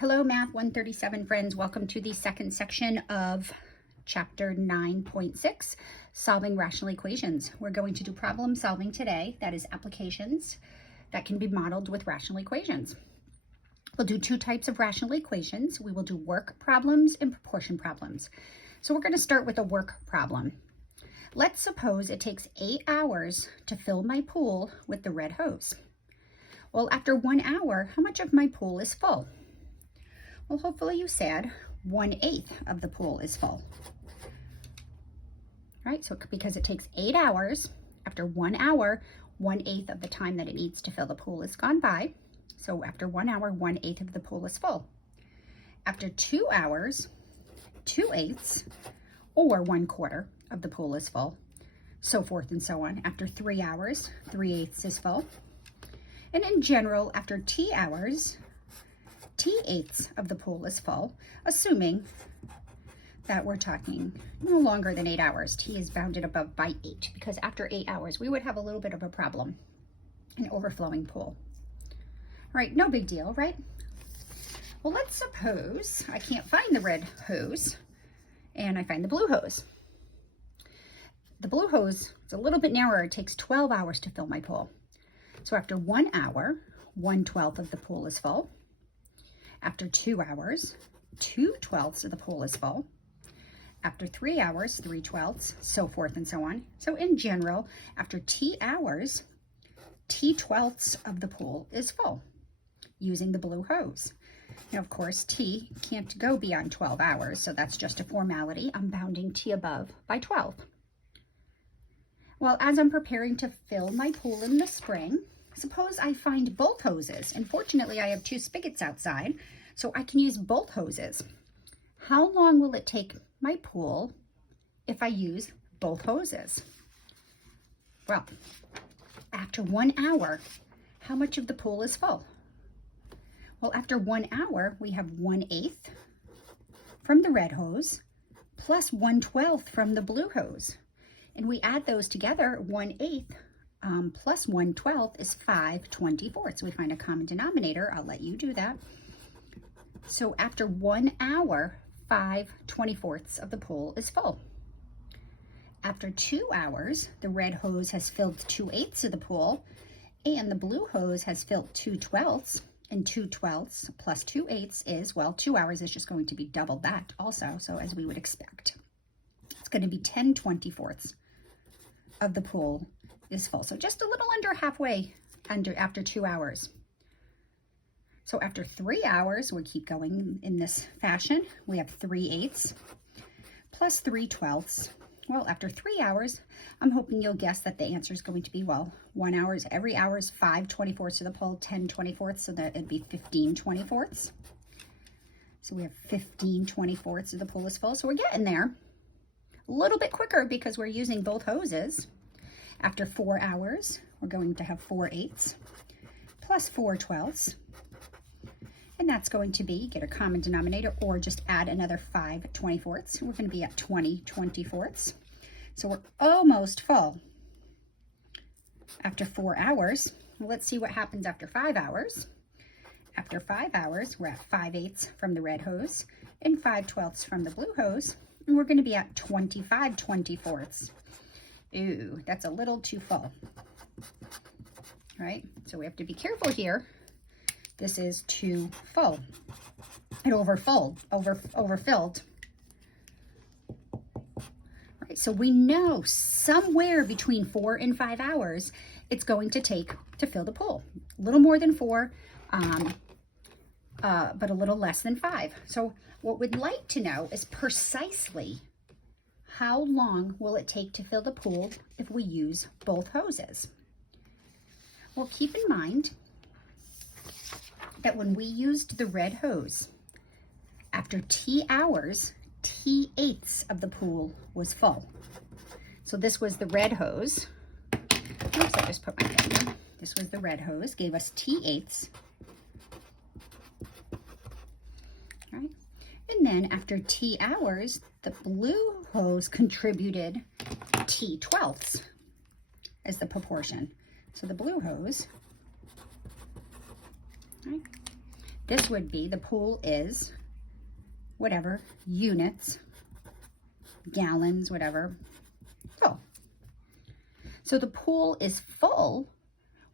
Hello, Math 137 friends. Welcome to the second section of Chapter 9.6, Solving Rational Equations. We're going to do problem solving today. That is applications that can be modeled with rational equations. We'll do two types of rational equations. We will do work problems and proportion problems. So we're going to start with a work problem. Let's suppose it takes 8 hours to fill my pool with the red hose. Well, after 1 hour, how much of my pool is full? Well, hopefully you said 1/8 of the pool is full. Right, so because it takes 8 hours, after 1 hour, 1/8 of the time that it needs to fill the pool is gone by. So after 1 hour, 1/8 of the pool is full. After 2 hours, 2/8 or 1/4 of the pool is full, so forth and so on. After 3 hours, 3/8 is full. And in general, after T hours, T/8 of the pool is full, assuming that we're talking no longer than 8 hours. T is bounded above by 8, because after 8 hours, we would have a little bit of a problem, an overflowing pool. All right, no big deal, right? Well, let's suppose I can't find the red hose and I find the blue hose. The blue hose is a little bit narrower. It takes 12 hours to fill my pool. So after 1 hour, 1/12 of the pool is full. After 2 hours, 2/12 of the pool is full. After 3 hours, 3/12, so forth and so on. So in general, after T hours, T/12 of the pool is full using the blue hose. Now, of course, T can't go beyond 12 hours, so that's just a formality. I'm bounding T above by 12. Well, as I'm preparing to fill my pool in the spring, suppose I find both hoses, and fortunately I have 2 spigots outside, so I can use both hoses. How long will it take my pool if I use both hoses? Well, after 1 hour, how much of the pool is full? Well, after 1 hour, we have 1/8 from the red hose plus 1/12 from the blue hose. And we add those together, 1/8 plus 1/12 is 5/24. So we find a common denominator. I'll let you do that. So after 1 hour, 5/24 of the pool is full. After 2 hours, the red hose has filled 2/8 of the pool, and the blue hose has filled 2/12, and 2/12 plus 2/8 is, well, 2 hours is just going to be double that also, so as we would expect. It's going to be 10/24 of the pool is full. So just a little under halfway after 2 hours. So after 3 hours, we'll keep going in this fashion. We have 3/8 plus 3/12. Well, after 3 hours, I'm hoping you'll guess that the answer is going to be, well, 1 hour is every hour is 5/24 of the pool, 10/24, so that it'd be 15/24. So we have 15/24 of the pool is full. So we're getting there a little bit quicker because we're using both hoses. After 4 hours, we're going to have 4/8 plus 4/12. And that's going to be, get a common denominator, or just add another 5/24. We're going to be at 20/24. So we're almost full after 4 hours. Well, let's see what happens after 5 hours. After 5 hours, we're at 5/8 from the red hose and 5/12 from the blue hose. And we're going to be at 25/24. Ooh, that's a little too full. All right, so we have to be careful here. This is too full. It overfilled. Right, so we know somewhere between 4 and 5 hours it's going to take to fill the pool. A little more than 4, but a little less than 5. So what we'd like to know is precisely how long will it take to fill the pool if we use both hoses? Well, keep in mind that when we used the red hose, after T hours, T/8 of the pool was full. So this was the red hose. Oops, I just put my finger. This was the red hose, gave us T/8. All right. And then after T hours, the blue hose contributed T/12 as the proportion. So the blue hose, right, this would be, the pool is whatever units, gallons, whatever, full. So the pool is full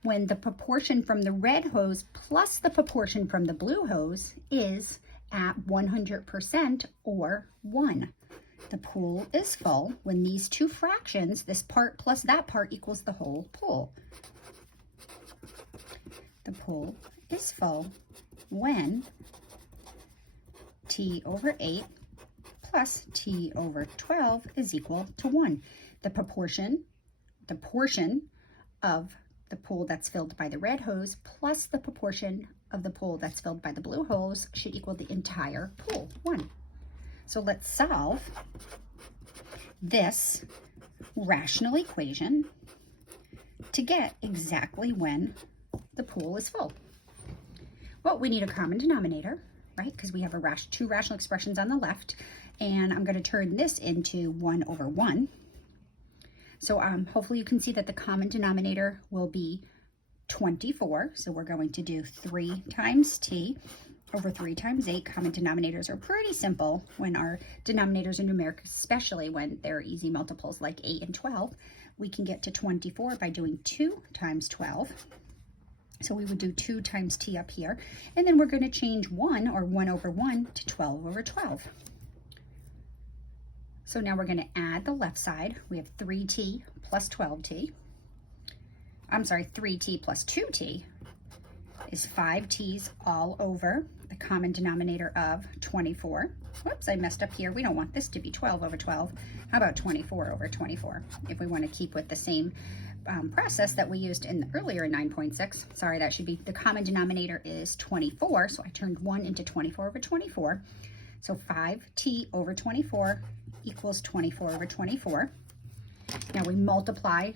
when the proportion from the red hose plus the proportion from the blue hose is at 100% or 1. The pool is full when these two fractions, this part plus that part, equals the whole pool. The pool is full when T over 8 plus T over 12 is equal to 1. The portion of the pool that's filled by the red hose plus the proportion of the pool that's filled by the blue hose should equal the entire pool, 1. So let's solve this rational equation to get exactly when the pool is full. Well, we need a common denominator, right? Because we have two rational expressions on the left, and I'm going to turn this into 1 over 1. So hopefully you can see that the common denominator will be 24. So we're going to do 3 times t over 3 times 8. Common denominators are pretty simple when our denominators are numeric, especially when they're easy multiples like 8 and 12. We can get to 24 by doing 2 times 12. So we would do 2 times t up here. And then we're going to change 1, or 1 over 1, to 12 over 12. So now we're going to add the left side. We have 3t plus 12t. I'm sorry, 3t plus 2t is 5t's all over the common denominator of 24. Whoops, I messed up here. We don't want this to be 12 over 12. How about 24 over 24? If we want to keep with the same process that we used in earlier in 9.6. Sorry, that should be, the common denominator is 24. So I turned 1 into 24 over 24. So 5t over 24 equals 24 over 24. Now we multiply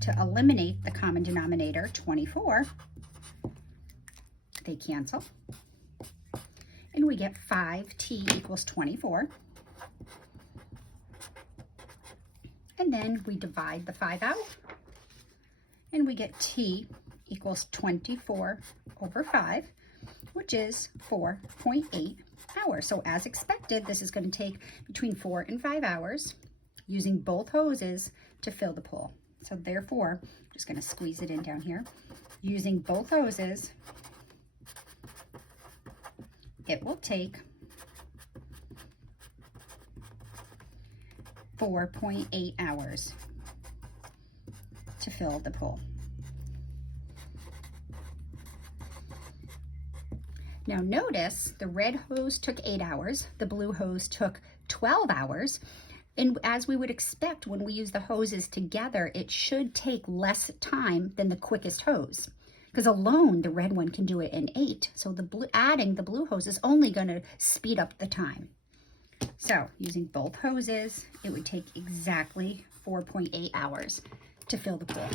to eliminate the common denominator, 24. They cancel. And we get 5t equals 24. And then we divide the 5 out. And we get t equals 24 over 5, which is 4.8 hours. So as expected, this is going to take between 4 and 5 hours using both hoses to fill the pool. So therefore, I'm just going to squeeze it in down here. Using both hoses, it will take 4.8 hours to fill the pool. Now notice the red hose took 8 hours, the blue hose took 12 hours, and as we would expect when we use the hoses together, it should take less time than the quickest hose, because alone the red one can do it in 8. So adding the blue hose is only going to speed up the time. So using both hoses, it would take exactly 4.8 hours to fill the pool.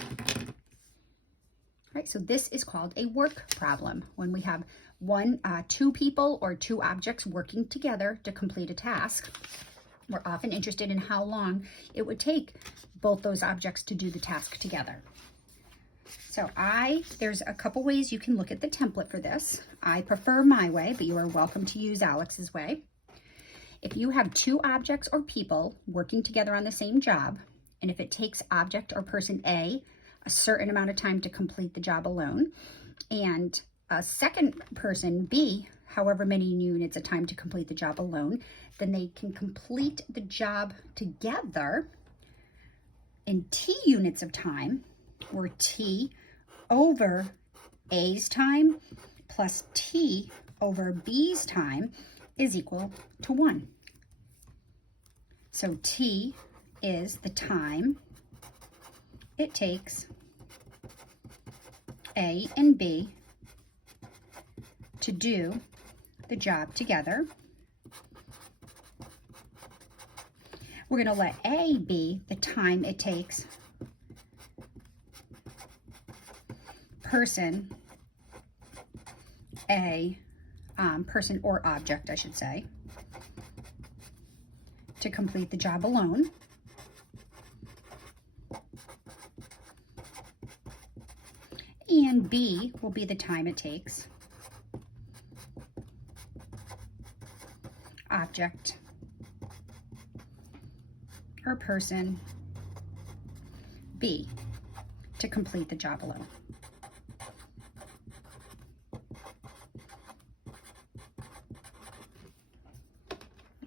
Right, so this is called a work problem, when we have two people or 2 objects working together to complete a task. We're often interested in how long it would take both those objects to do the task together. So there's a couple ways you can look at the template for this. I prefer my way, but you are welcome to use Alex's way. If you have 2 objects or people working together on the same job, and if it takes object or person A a certain amount of time to complete the job alone, and a second person B, however many units of time to complete the job alone, then they can complete the job together in T units of time, where T over A's time plus T over B's time is equal to 1. So T is the time it takes A and B to do the job together. We're going to let A be the time it takes person A, person or object, I should say, to complete the job alone. And B will be the time it takes object or person B to complete the job alone.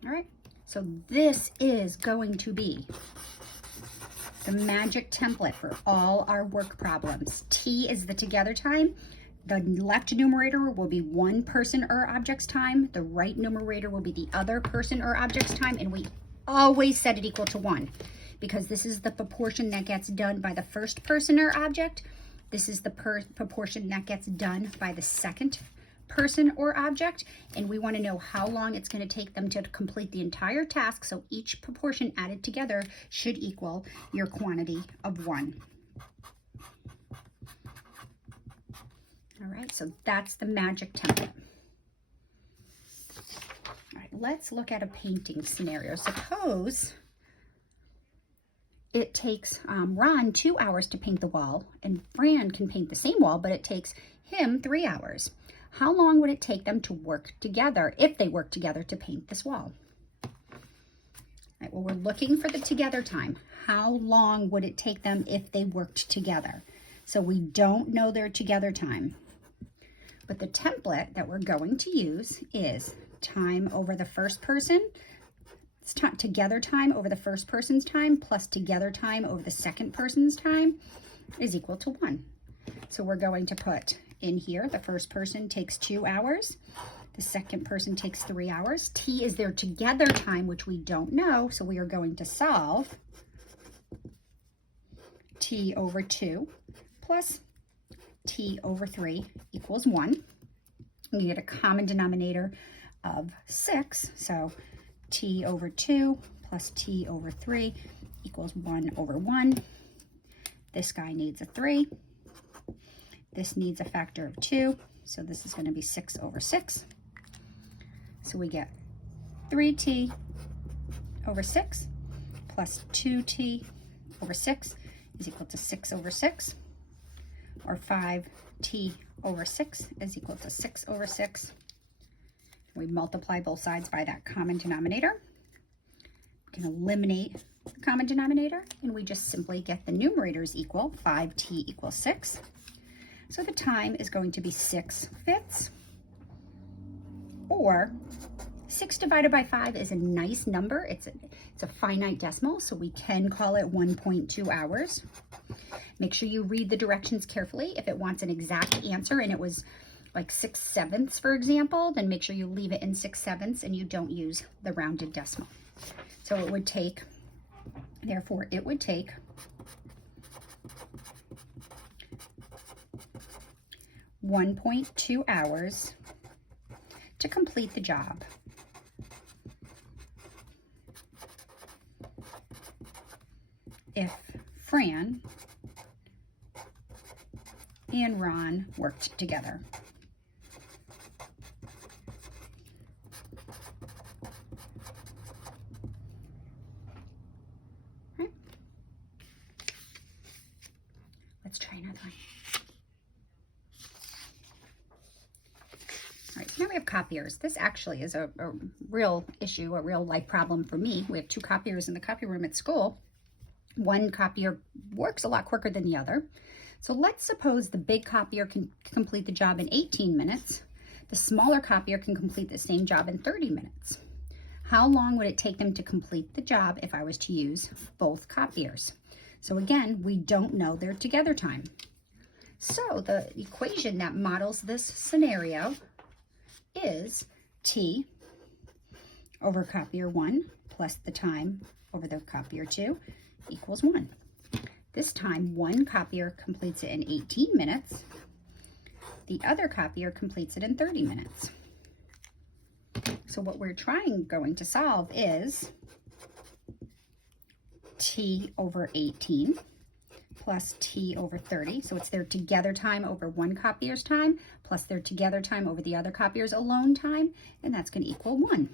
All right, so this is going to be the magic template for all our work problems. T is the together time. The left numerator will be one person or object's time. The right numerator will be the other person or object's time. And we always set it equal to 1 because this is the proportion that gets done by the first person or object. This is the proportion that gets done by the second person or object. And we want to know how long it's going to take them to complete the entire task. So each proportion added together should equal your quantity of 1. All right, so that's the magic template. All right, let's look at a painting scenario. Suppose it takes Ron 2 hours to paint the wall, and Fran can paint the same wall, but it takes him 3 hours. How long would it take them to work together, if they work together, to paint this wall? All right, well, we're looking for the together time. How long would it take them if they worked together? So we don't know their together time. But the template that we're going to use is time over the first person, it's together time over the first person's time plus together time over the second person's time is equal to 1. So we're going to put in here, the first person takes 2 hours, the second person takes 3 hours. T is their together time, which we don't know, so we are going to solve T over 2 plus T over 3 equals 1. We get a common denominator of 6. So T over 2 plus T over 3 equals 1 over 1. This guy needs a 3. This needs a factor of 2. So this is going to be 6 over 6. So we get 3T over 6 plus 2T over 6 is equal to 6 over 6. Or 5T over 6 is equal to 6 over 6. We multiply both sides by that common denominator. We can eliminate the common denominator, and we just simply get the numerators equal. 5T equals 6. So the time is going to be 6/5, or 6 divided by 5 is a nice number. It's a finite decimal, so we can call it 1.2 hours. Make sure you read the directions carefully. If it wants an exact answer and it was like 6/7, for example, then make sure you leave it in 6/7 and you don't use the rounded decimal. So it would take, therefore, it would take 1.2 hours to complete the job. If Fran and Ron worked together. Right. Let's try another one. All right, so now we have copiers. This actually is a real issue, a real life problem for me. We have 2 copiers in the copy room at school. One copier works a lot quicker than the other. So let's suppose the big copier can complete the job in 18 minutes. The smaller copier can complete the same job in 30 minutes. How long would it take them to complete the job if I was to use both copiers? So again, we don't know their together time. So the equation that models this scenario is T over copier 1 plus the time over the copier 2 equals 1. This time, one copier completes it in 18 minutes. The other copier completes it in 30 minutes. So what we're going to solve is T over 18 plus T over 30. So it's their together time over one copier's time plus their together time over the other copier's alone time, and that's going to equal 1.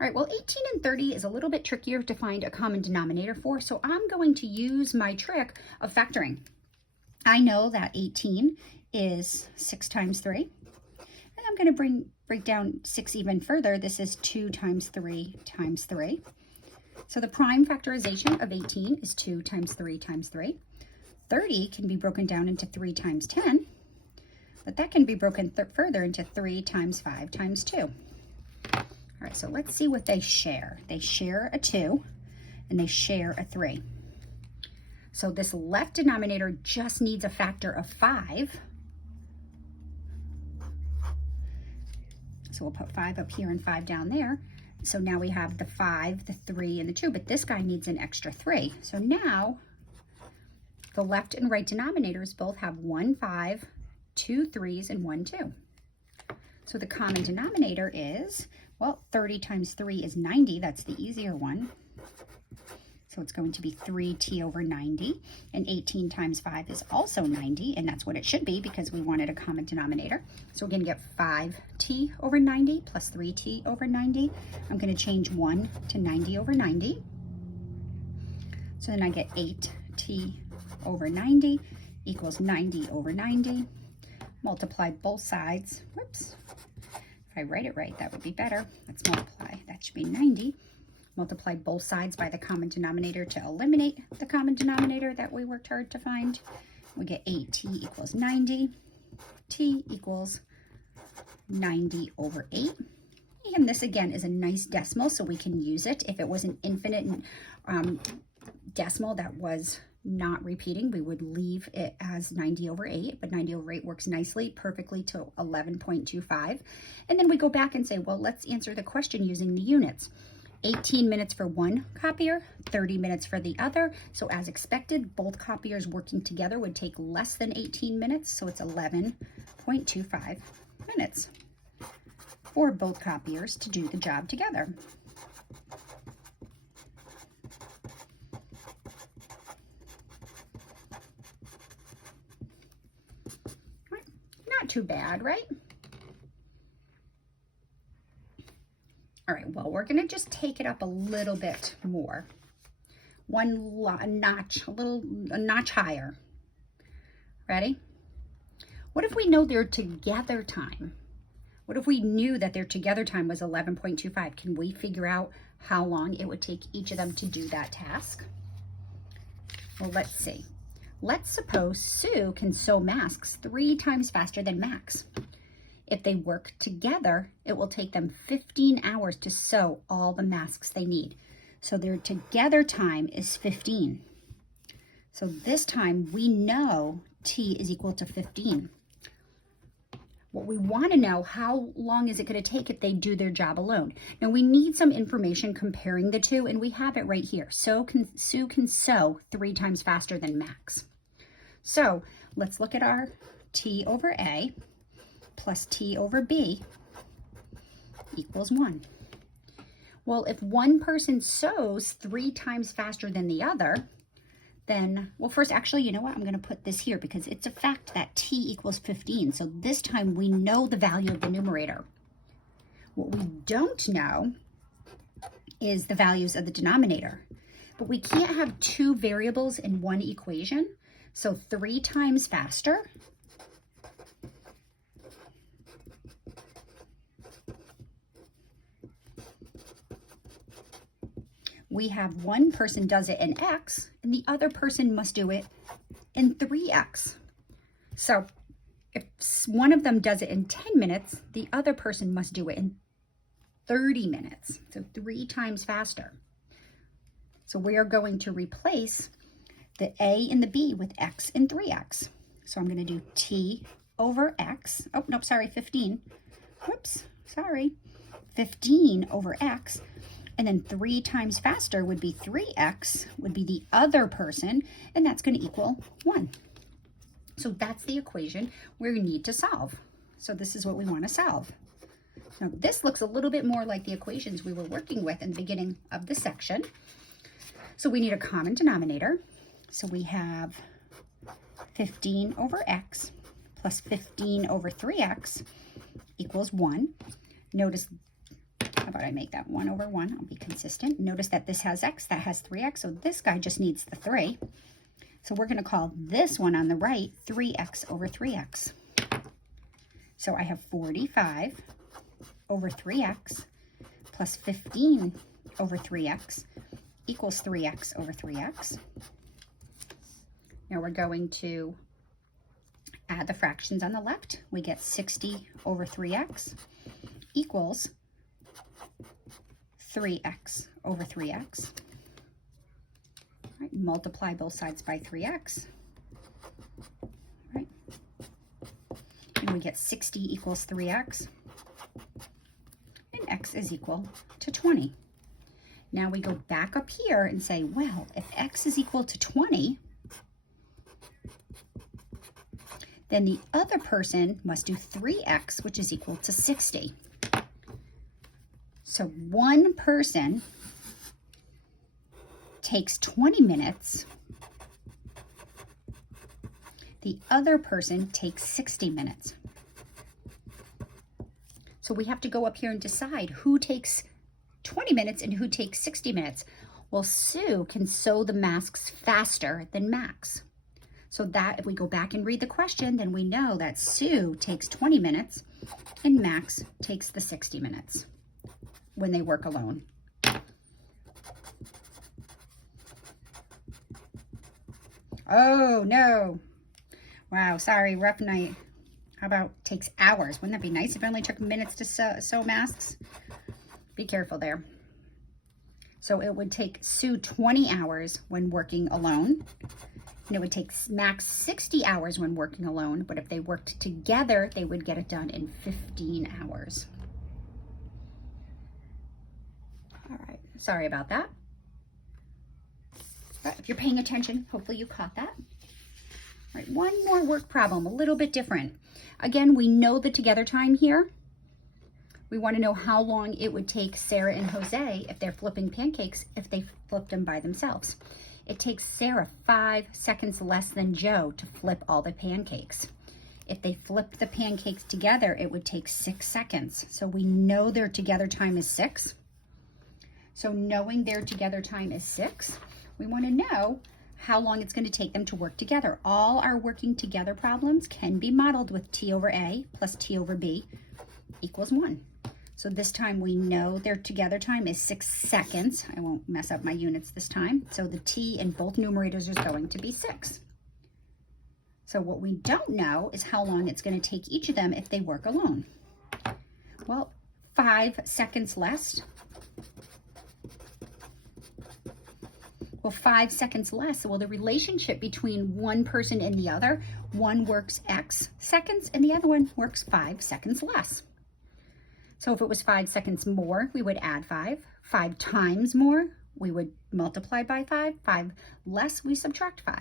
All right, well, 18 and 30 is a little bit trickier to find a common denominator for, so I'm going to use my trick of factoring. I know that 18 is 6 times 3, and I'm going to bring break down 6 even further, this is 2 times 3 times 3. So the prime factorization of 18 is 2 times 3 times 3. 30 can be broken down into 3 times 10, but that can be broken further into 3 times 5 times 2. All right, so let's see what they share. They share a 2 and they share a 3. So this left denominator just needs a factor of 5. So we'll put 5 up here and 5 down there. So now we have the 5, the 3, and the 2, but this guy needs an extra 3. So now the left and right denominators both have 1 5, 2 3s, and 1 2. So the common denominator is, well, 30 times 3 is 90. That's the easier one. So it's going to be 3t over 90, and 18 times 5 is also 90, and that's what it should be because we wanted a common denominator. So we're going to get 5t over 90 plus 3t over 90. I'm going to change 1 to 90 over 90. So then I get 8t over 90 equals 90 over 90. Multiply both sides. Whoops. If I write it right, that would be better. Let's multiply. That should be 90. Multiply both sides by the common denominator to eliminate the common denominator that we worked hard to find. We get 8t equals 90. T equals 90 over 8. And this again is a nice decimal, so we can use it. If it was an infinite decimal that was not repeating, we would leave it as 90 over 8, but 90 over 8 works nicely, perfectly to 11.25. And then we go back and say, well, let's answer the question using the units. 18 minutes for one copier, 30 minutes for the other. So as expected, both copiers working together would take less than 18 minutes. So it's 11.25 minutes for both copiers to do the job together. Not too bad, right? All right, well, we're gonna just take it up a little bit more. A notch higher. Ready? What if we know their together time? What if we knew that their together time was 11.25? Can we figure out how long it would take each of them to do that task? Well, let's see. Let's suppose Sue can sew masks 3 times faster than Max. If they work together, it will take them 15 hours to sew all the masks they need. So their together time is 15. So this time we know T is equal to 15. What we want to know, how long is it going to take if they do their job alone? Now we need some information comparing the two, and we have it right here. Sue can sew 3 times faster than Max. So let's look at our T over A plus T over B equals 1. Well, if one person sews 3 times faster than the other, then, well, first, actually, you know what? I'm going to put this here because it's a fact that T equals 15. So this time we know the value of the numerator. What we don't know is the values of the denominator. But we can't have 2 variables in one equation. So 3 times faster we have one person does it in X and the other person must do it in 3X. So if one of them does it in 10 minutes, the other person must do it in 30 minutes. So 3 times faster. So we are going to replace the A and the B with X and 3X. So I'm going to do T over X. Oh, nope, sorry, 15. Whoops, sorry. 15 over X. And then 3 times faster would be 3x, would be the other person, and that's going to equal 1. So that's the equation we need to solve. So this is what we want to solve. Now this looks a little bit more like the equations we were working with in the beginning of the section. So we need a common denominator. So we have 15 over x plus 15 over 3x equals 1. Notice, how about I make that 1 over 1? I'll be consistent. Notice that this has x, that has 3x, so this guy just needs the 3. So we're going to call this one on the right 3x over 3x. So I have 45 over 3x plus 15 over 3x equals 3x over 3x. Now we're going to add the fractions on the left. We get 60 over 3x equals 3x over 3x. Right, multiply both sides by 3x. Right. And we get 60 equals 3x. And x is equal to 20. Now we go back up here and say, well, if x is equal to 20, then the other person must do 3x, which is equal to 60. So one person takes 20 minutes. The other person takes 60 minutes. So we have to go up here and decide who takes 20 minutes and who takes 60 minutes. Well, Sue can sew the masks faster than Max. So that if we go back and read the question, then we know that Sue takes 20 minutes and Max takes the 60 minutes when they work alone. Oh, no. Wow, sorry, rough night. How about takes hours? Wouldn't that be nice if it only took minutes to sew masks? Be careful there. So it would take Sue 20 hours when working alone. And it would take Max 60 hours when working alone, but if they worked together, they would get it done in 15 hours. All right, sorry about that. But if you're paying attention, hopefully you caught that. All right, one more work problem, a little bit different. Again, we know the together time here. We want to know how long it would take Sarah and Jose if they're flipping pancakes if they flipped them by themselves. It takes Sarah 5 seconds less than Joe to flip all the pancakes. If they flip the pancakes together, it would take 6 seconds. So we know their together time is 6. So knowing their together time is 6, we want to know how long it's going to take them to work together. All our working together problems can be modeled with T over A plus T over B equals 1. So this time we know their together time is 6 seconds. I won't mess up my units this time. So the T in both numerators is going to be 6. So what we don't know is how long it's going to take each of them if they work alone. Well, 5 seconds less. Well, 5 seconds less. Well, the relationship between one person and the other, one works X seconds and the other one works 5 seconds less. So if it was 5 seconds more, we would add 5. 5 times more, we would multiply by 5. 5 less, we subtract 5.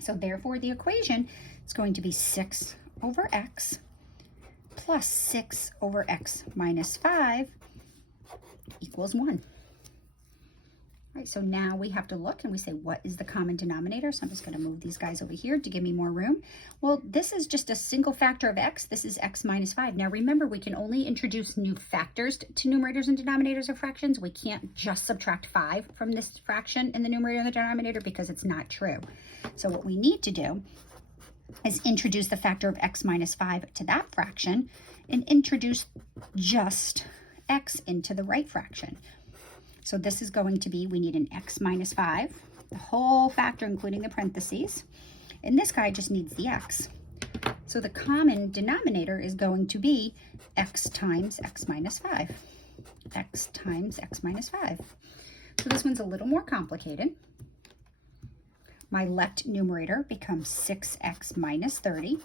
So therefore, the equation is going to be 6 over x plus 6 over x minus 5 equals 1. All right, so now we have to look and we say, what is the common denominator? So I'm just going to move these guys over here to give me more room. Well, this is just a single factor of x. This is x minus 5. Now remember, we can only introduce new factors to numerators and denominators of fractions. We can't just subtract 5 from this fraction in the numerator and the denominator because it's not true. So what we need to do is introduce the factor of x minus 5 to that fraction and introduce just x into the right fraction. So this is going to be, we need an x minus 5, the whole factor including the parentheses, and this guy just needs the x. So the common denominator is going to be x times x minus 5. X times x minus 5. So this one's a little more complicated. My left numerator becomes 6x minus 30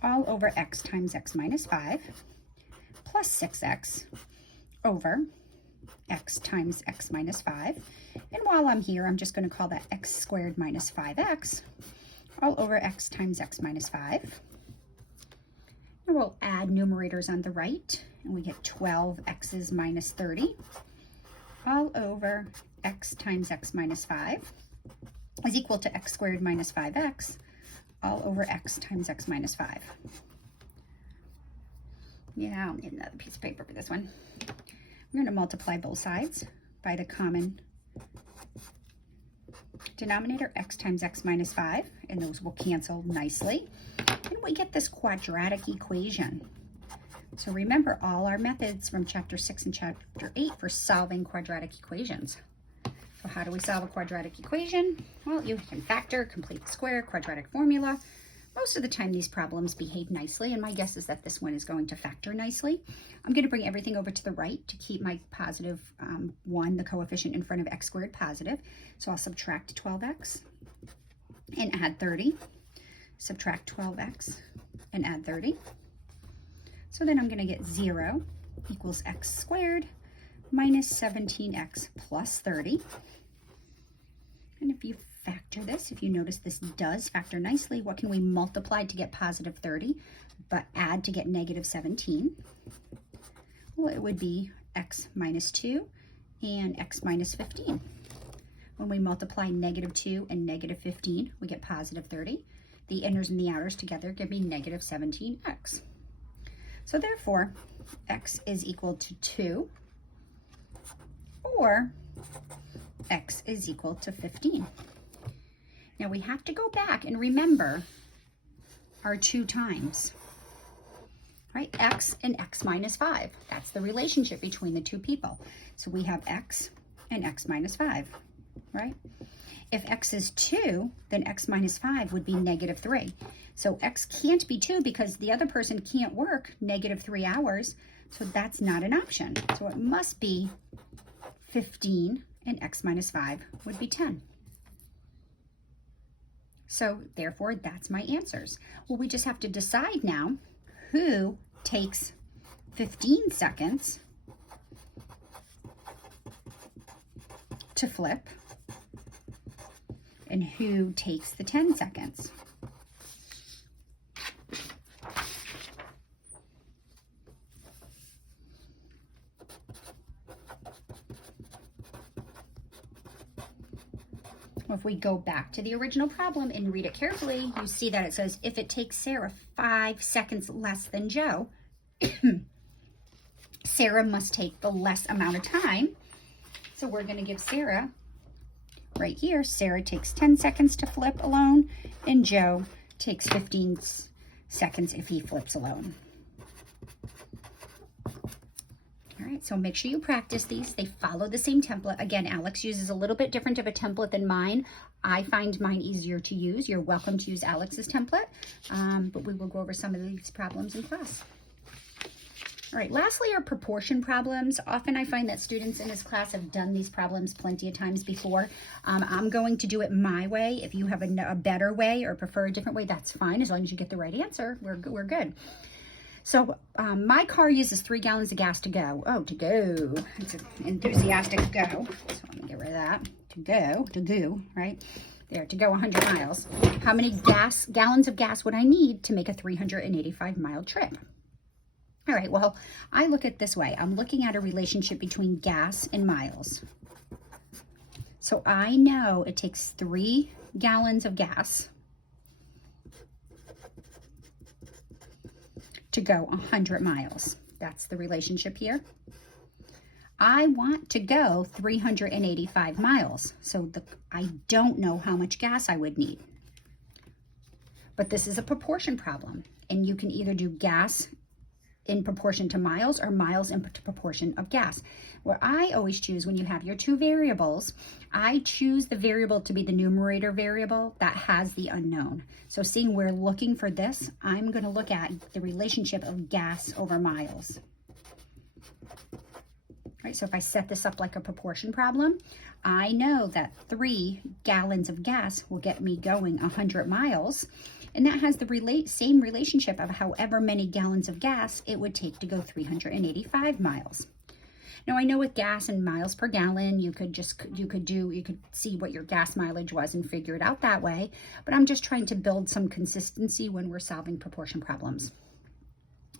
all over x times x minus 5 plus 6x over x times x minus 5. And while I'm here, I'm just going to call that x squared minus 5x all over x times x minus 5. And we'll add numerators on the right, and we get 12x's minus 30 all over x times x minus 5 is equal to x squared minus 5x all over x times x minus 5. Yeah, I'll need another piece of paper for this one. We're going to multiply both sides by the common denominator, x times x minus 5, and those will cancel nicely. And we get this quadratic equation. So remember all our methods from chapter 6 and chapter 8 for solving quadratic equations. So how do we solve a quadratic equation? Well, you can factor, complete the square, quadratic formula. Most of the time these problems behave nicely, and my guess is that this one is going to factor nicely. I'm going to bring everything over to the right to keep my positive 1, the coefficient in front of x squared, positive. So I'll subtract 12x and add 30. Subtract 12x and add 30. So then I'm going to get 0 equals x squared minus 17x plus 30. And if you factor this, if you notice this does factor nicely, what can we multiply to get positive 30, but add to get negative 17? Well, it would be x minus 2 and x minus 15. When we multiply negative 2 and negative 15, we get positive 30. The inners and the outers together give me negative 17x. So therefore, x is equal to 2, or x is equal to 15. Now we have to go back and remember our 2 times, right? X and x minus 5. That's the relationship between the two people. So we have x and x minus 5, right? If x is 2, then x minus 5 would be negative 3. So x can't be 2 because the other person can't work negative 3 hours. So that's not an option. So it must be 15, and x minus 5 would be 10. So therefore, that's my answers. Well, we just have to decide now who takes 15 seconds to flip and who takes the 10 seconds. Well, if we go back to the original problem and read it carefully, you see that it says, if it takes Sarah 5 seconds less than Joe, Sarah must take the less amount of time. So we're going to give Sarah, right here, Sarah takes 10 seconds to flip alone, and Joe takes 15 seconds if he flips alone. All right, so make sure you practice these. They follow the same template. Again, Alex uses a little bit different of a template than mine. I find mine easier to use. You're welcome to use Alex's template, but we will go over some of these problems in class. All right, lastly are proportion problems. Often I find that students in this class have done these problems plenty of times before. I'm going to do it my way. If you have a better way or prefer a different way, that's fine. As long as you get the right answer, we're good. So my car uses 3 gallons of gas to go. Oh, to go. It's an enthusiastic go. So let me get rid of that. To go, right? There, to go 100 miles. How many gallons of gas would I need to make a 385-mile trip? All right, well, I look at it this way. I'm looking at a relationship between gas and miles. So I know it takes 3 gallons of gas to go 100 miles. That's the relationship here. I want to go 385 miles, so I don't know how much gas I would need. But this is a proportion problem, and you can either do gas in proportion to miles or miles in proportion of gas. What I always choose when you have your 2 variables, I choose the variable to be the numerator variable that has the unknown. So seeing we're looking for this, I'm going to look at the relationship of gas over miles. Right, so if I set this up like a proportion problem, I know that 3 gallons of gas will get me going 100 miles. And that has the same relationship of however many gallons of gas it would take to go 385 miles. Now I know with gas and miles per gallon, you could see what your gas mileage was and figure it out that way. But I'm just trying to build some consistency when we're solving proportion problems.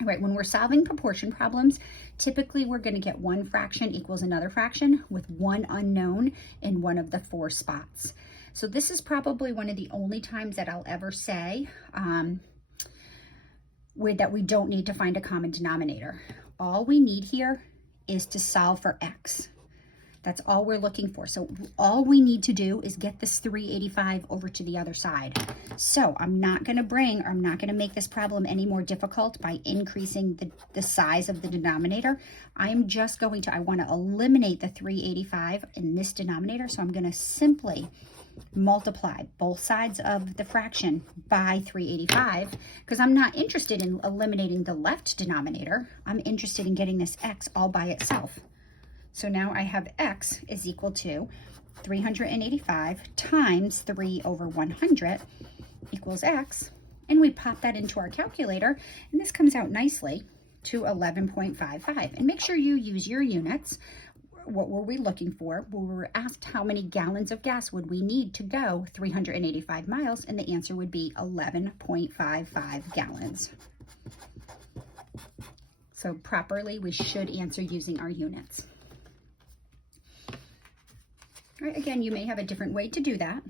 All right, when we're solving proportion problems, typically we're going to get one fraction equals another fraction with one unknown in one of the 4 spots. So this is probably one of the only times that I'll ever say that we don't need to find a common denominator. All we need here is to solve for x. That's all we're looking for. So all we need to do is get this 385 over to the other side. So I'm not going to make this problem any more difficult by increasing the size of the denominator. I'm just going to, I want to eliminate the 385 in this denominator. So I'm going to simply multiply both sides of the fraction by 385 because I'm not interested in eliminating the left denominator. I'm interested in getting this x all by itself. So now I have x is equal to 385 times 3 over 100 equals x. And we pop that into our calculator, and this comes out nicely to 11.55. And make sure you use your units. What were we looking for? We were asked how many gallons of gas would we need to go 385 miles, and the answer would be 11.55 gallons. So properly, we should answer using our units. All right, again, you may have a different way to do that,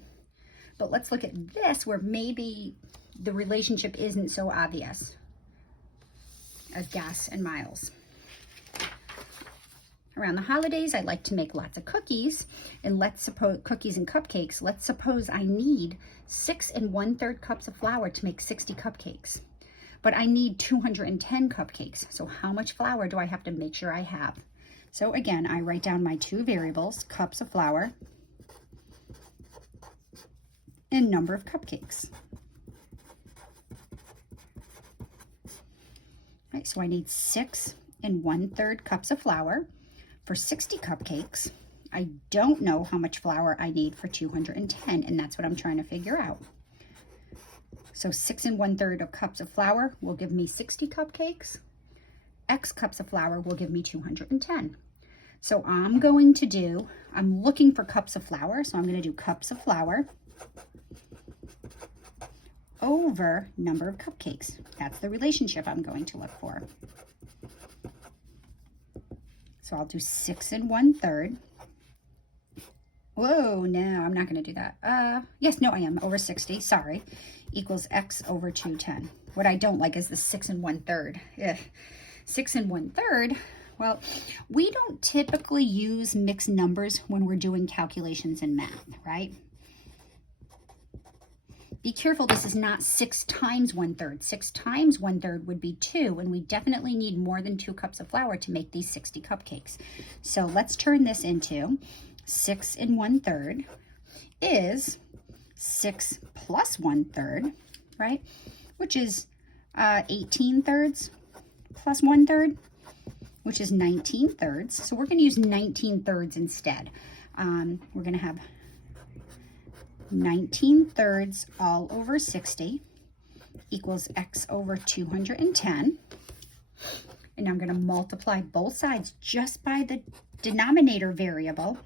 but let's look at this where maybe the relationship isn't so obvious as gas and miles. Around the holidays, I like to make lots of cookies, and let's suppose cookies and cupcakes. Let's suppose I need 6 1/3 cups of flour to make 60 cupcakes, but I need 210 cupcakes. So how much flour do I have to make sure I have? So again, I write down my two variables, cups of flour and number of cupcakes. Right, so I need 6 1/3 cups of flour for 60 cupcakes. I don't know how much flour I need for 210, and that's what I'm trying to figure out. So 6 1/3 of cups of flour will give me 60 cupcakes. X cups of flour will give me 210. So I'm looking for cups of flour, so I'm going to do cups of flour over number of cupcakes. That's the relationship I'm going to look for. So I'll do 6 1/3. Whoa, no, I'm not going to do that. Yes, no, I am. Over 60, sorry, equals x over 210. What I don't like is the 6 1/3. Ugh. 6 1/3, well, we don't typically use mixed numbers when we're doing calculations in math, right? Be careful, this is not 6 times 1/3. 6 times 1/3 would be 2, and we definitely need more than 2 cups of flour to make these 60 cupcakes. So let's turn this into 6 1/3 is 6 plus 1/3, right? Which is 18/3 plus 1/3, which is 19/3. So we're going to use 19/3 instead. We're going to have 19/3 all over 60 equals x over 210. And I'm going to multiply both sides just by the denominator variable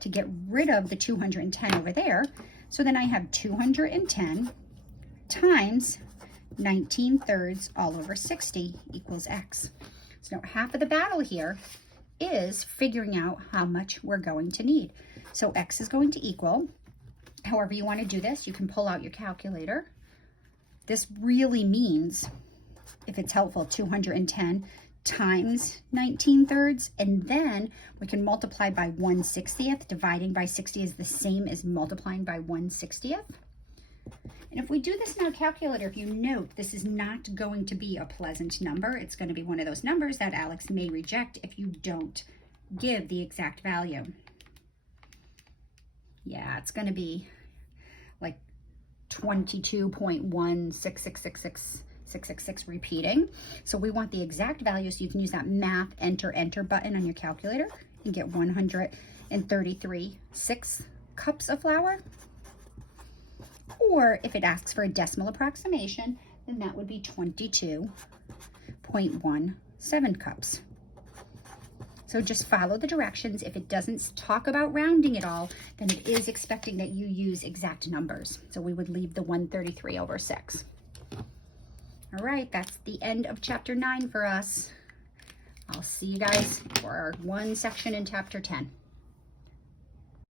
to get rid of the 210 over there. So then I have 210 times 19/3 all over 60 equals x. So now half of the battle here is figuring out how much we're going to need. So x is going to equal, however you want to do this, you can pull out your calculator. This really means, if it's helpful, 210 times 19/3, and then we can multiply by 1/60. Dividing by 60 is the same as multiplying by 1/60. And if we do this in our calculator, if you note, this is not going to be a pleasant number. It's going to be one of those numbers that Alex may reject if you don't give the exact value. Yeah, it's going to be like 22.1666666 repeating. So we want the exact value, so you can use that math enter button on your calculator and get 133.6 cups of flour. Or if it asks for a decimal approximation, then that would be 22.17 cups. So just follow the directions. If it doesn't talk about rounding at all, then it is expecting that you use exact numbers. So we would leave the 133 over 6. All right, that's the end of chapter 9 for us. I'll see you guys for our one section in chapter 10.